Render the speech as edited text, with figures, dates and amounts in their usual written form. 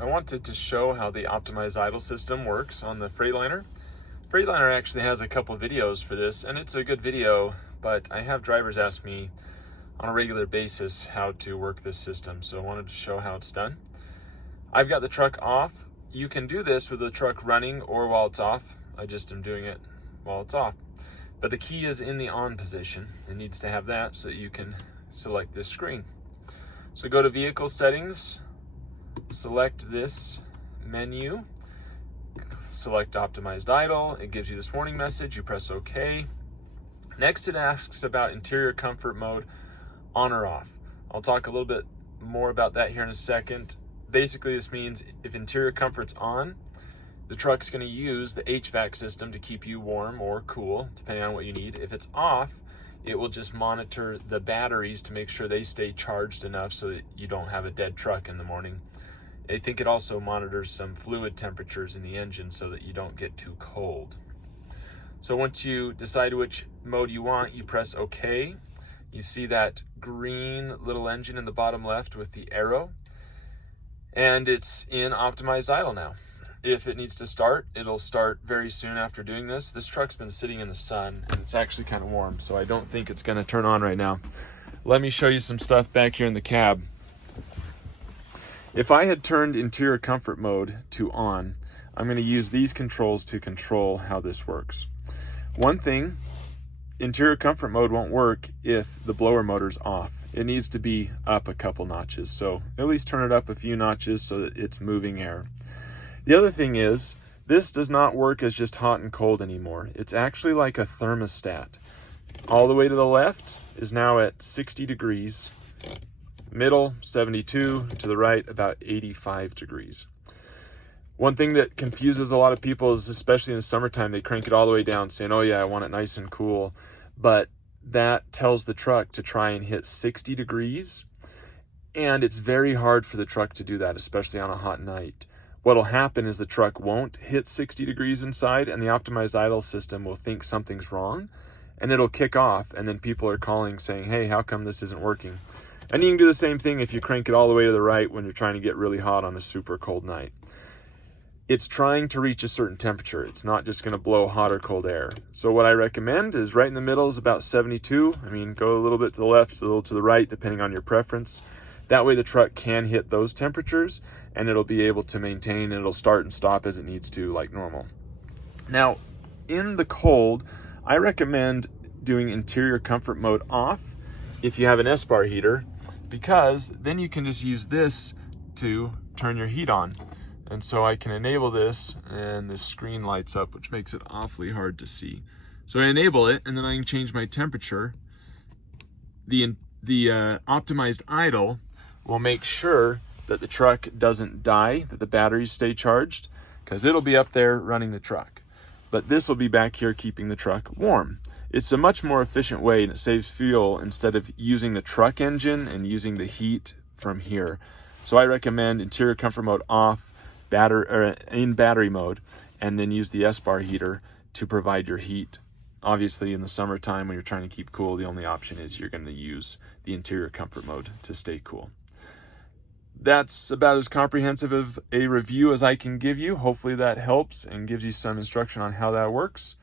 I wanted to show how the optimized idle system works on the Freightliner. Freightliner actually has a couple videos for this, and it's a good video, but I have drivers ask me on a regular basis how to work this system, so I wanted to show how it's done. I've got the truck off. You can do this with the truck running or while it's off. I just am doing it while it's off. But the key is in the on position. It needs to have that so that you can select this screen. So go to Vehicle Settings, select this menu, select Optimized Idle. It gives you this warning message. You press OK. Next, it asks about interior comfort mode, on or off. I'll talk a little bit more about that here in a second. Basically, this means if interior comfort's on, the truck's going to use the HVAC system to keep you warm or cool, depending on what you need. If it's off, it will just monitor the batteries to make sure they stay charged enough so that you don't have a dead truck in the morning. I think it also monitors some fluid temperatures in the engine so that you don't get too cold. So once you decide which mode you want, you press OK. You see that green little engine in the bottom left with the arrow, and it's in optimized idle now. If it needs to start, it'll start very soon after doing this. This truck's been sitting in the sun and it's actually kind of warm, so I don't think it's going to turn on right now. Let me show you some stuff back here in the cab. If I had turned interior comfort mode to on, I'm going to use these controls to control how this works. One thing, interior comfort mode won't work if the blower motor's off. It needs to be up a couple notches, so at least turn it up a few notches so that it's moving air. The other thing is, this does not work as just hot and cold anymore. It's actually like a thermostat. All the way to the left is now at 60 degrees, middle 72, to the right about 85 degrees. One thing that confuses a lot of people is, especially in the summertime, they crank it all the way down saying, oh yeah, I want it nice and cool. But that tells the truck to try and hit 60 degrees. And it's very hard for the truck to do that, especially on a hot night. What'll happen is the truck won't hit 60 degrees inside, and the optimized idle system will think something's wrong, and it'll kick off, and then people are calling saying, hey, how come this isn't working? And you can do the same thing if you crank it all the way to the right when you're trying to get really hot on a super cold night. It's trying to reach a certain temperature. It's not just going to blow hot or cold air. So what I recommend is right in the middle is about 72. I mean, go a little bit to the left, a little to the right, depending on your preference. That way the truck can hit those temperatures and it'll be able to maintain, and it'll start and stop as it needs to like normal. Now, in the cold, I recommend doing interior comfort mode off if you have an S-bar heater, because then you can just use this to turn your heat on. And so I can enable this and this screen lights up, which makes it awfully hard to see. So I enable it and then I can change my temperature. The optimized idle will make sure that the truck doesn't die, that the batteries stay charged, because it'll be up there running the truck. But this will be back here keeping the truck warm. It's a much more efficient way, and it saves fuel instead of using the truck engine and using the heat from here. So I recommend interior comfort mode off, in battery mode, and then use the S-bar heater to provide your heat. Obviously, in the summertime when you're trying to keep cool, the only option is you're going to use the interior comfort mode to stay cool. That's about as comprehensive of a review as I can give you. Hopefully that helps and gives you some instruction on how that works.